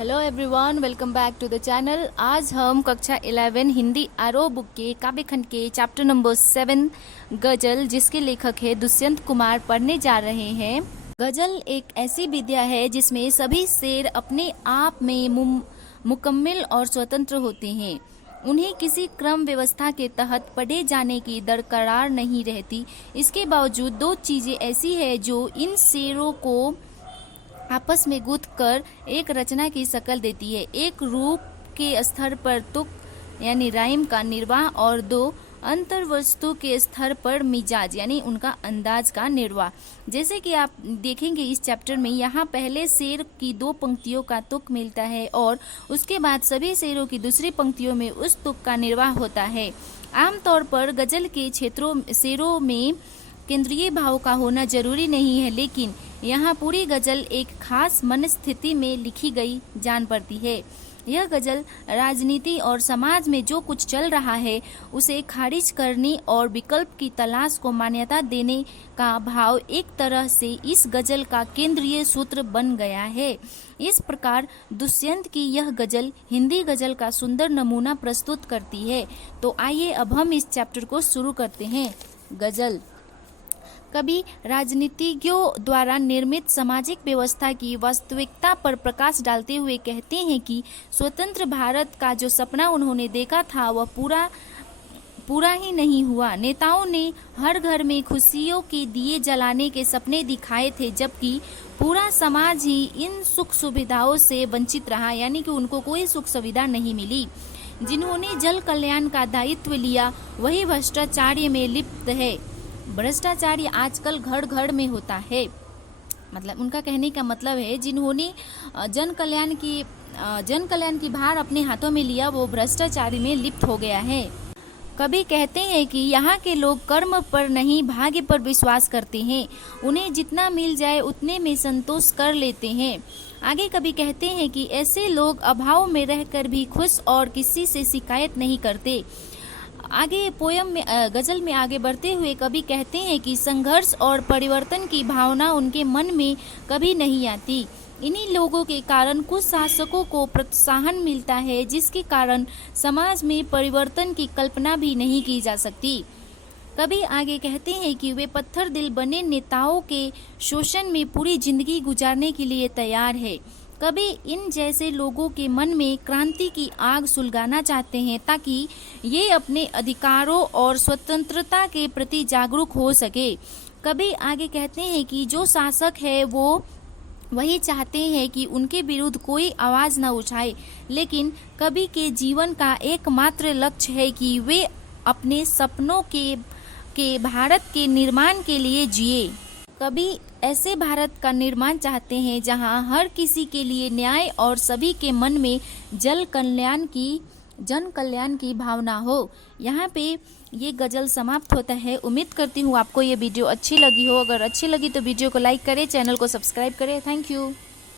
Hello everyone, welcome back to the channel. आज हम कक्षा 11 हिंदी आरोह बुक के काव्य खंड के चैप्टर नंबर 7 गजल, जिसके लेखक है दुष्यंत कुमार, पढ़ने जा रहे हैं। गजल एक ऐसी विद्या है जिसमें सभी शेर अपने आप में मुकम्मल और स्वतंत्र होते हैं। उन्हें किसी क्रम व्यवस्था के तहत पढ़े जाने की दरकार नहीं रहती। इसके बावजूद दो चीजें ऐसी है जो इन शेरों को आपस में गूंथ कर एक रचना की शक्ल देती है। एक रूप के स्तर पर तुक यानी राइम का निर्वाह और दो अंतर्वस्तु के स्तर पर मिजाज यानी उनका अंदाज का निर्वाह। जैसे कि आप देखेंगे इस चैप्टर में, यहाँ पहले शेर की दो पंक्तियों का तुक मिलता है और उसके बाद सभी शेरों की दूसरी पंक्तियों में उस तुक का निर्वाह होता है। आमतौर पर गजल के शेरों में केंद्रीय भाव का होना जरूरी नहीं है, लेकिन यहाँ पूरी गजल एक खास मनस्थिति में लिखी गई जान पड़ती है। यह गजल राजनीति और समाज में जो कुछ चल रहा है उसे खारिज करने और विकल्प की तलाश को मान्यता देने का भाव एक तरह से इस गजल का केंद्रीय सूत्र बन गया है। इस प्रकार दुष्यंत की यह गजल हिंदी गजल का सुंदर नमूना प्रस्तुत करती है। तो आइए अब हम इस चैप्टर को शुरू करते हैं। गजल कभी राजनीतिज्ञों द्वारा निर्मित सामाजिक व्यवस्था की वास्तविकता पर प्रकाश डालते हुए कहते हैं कि स्वतंत्र भारत का जो सपना उन्होंने देखा था वह पूरा ही नहीं हुआ। नेताओं ने हर घर में खुशियों के दिए जलाने के सपने दिखाए थे, जबकि पूरा समाज ही इन सुख सुविधाओं से वंचित रहा, यानी कि उनको कोई सुख सुविधा नहीं मिली। जिन्होंने जल कल्याण का दायित्व लिया वही भ्रष्टाचार्य में लिप्त है। भ्रष्टाचार्य आजकल घर घर में होता है। मतलब उनका कहने का मतलब है जिन्होंने जन कल्याण की भार अपने हाथों में लिया वो भ्रष्टाचारी में लिप्त हो गया है। कभी कहते हैं कि यहाँ के लोग कर्म पर नहीं भाग्य पर विश्वास करते हैं। उन्हें जितना मिल जाए उतने में संतोष कर लेते हैं। आगे कभी कहते हैं कि ऐसे लोग अभाव में रहकर भी खुश और किसी से शिकायत नहीं करते। आगे पोयम में गजल में आगे बढ़ते हुए कभी कहते हैं कि संघर्ष और परिवर्तन की भावना उनके मन में कभी नहीं आती। इन्हीं लोगों के कारण कुछ शासकों को प्रोत्साहन मिलता है, जिसके कारण समाज में परिवर्तन की कल्पना भी नहीं की जा सकती। कभी आगे कहते हैं कि वे पत्थर दिल बने नेताओं के शोषण में पूरी जिंदगी गुजारने के लिए तैयार है। कभी इन जैसे लोगों के मन में क्रांति की आग सुलगाना चाहते हैं ताकि ये अपने अधिकारों और स्वतंत्रता के प्रति जागरूक हो सके। कभी आगे कहते हैं कि जो शासक है वो वही चाहते हैं कि उनके विरुद्ध कोई आवाज न उठाए, लेकिन कभी के जीवन का एकमात्र लक्ष्य है कि वे अपने सपनों के भारत के निर्माण के लिए जिए। कभी ऐसे भारत का निर्माण चाहते हैं जहां हर किसी के लिए न्याय और सभी के मन में जन कल्याण की भावना हो। यहाँ पे ये गजल समाप्त होता है। उम्मीद करती हूँ आपको ये वीडियो अच्छी लगी हो। अगर अच्छी लगी तो वीडियो को लाइक करें, चैनल को सब्सक्राइब करें। Thank you.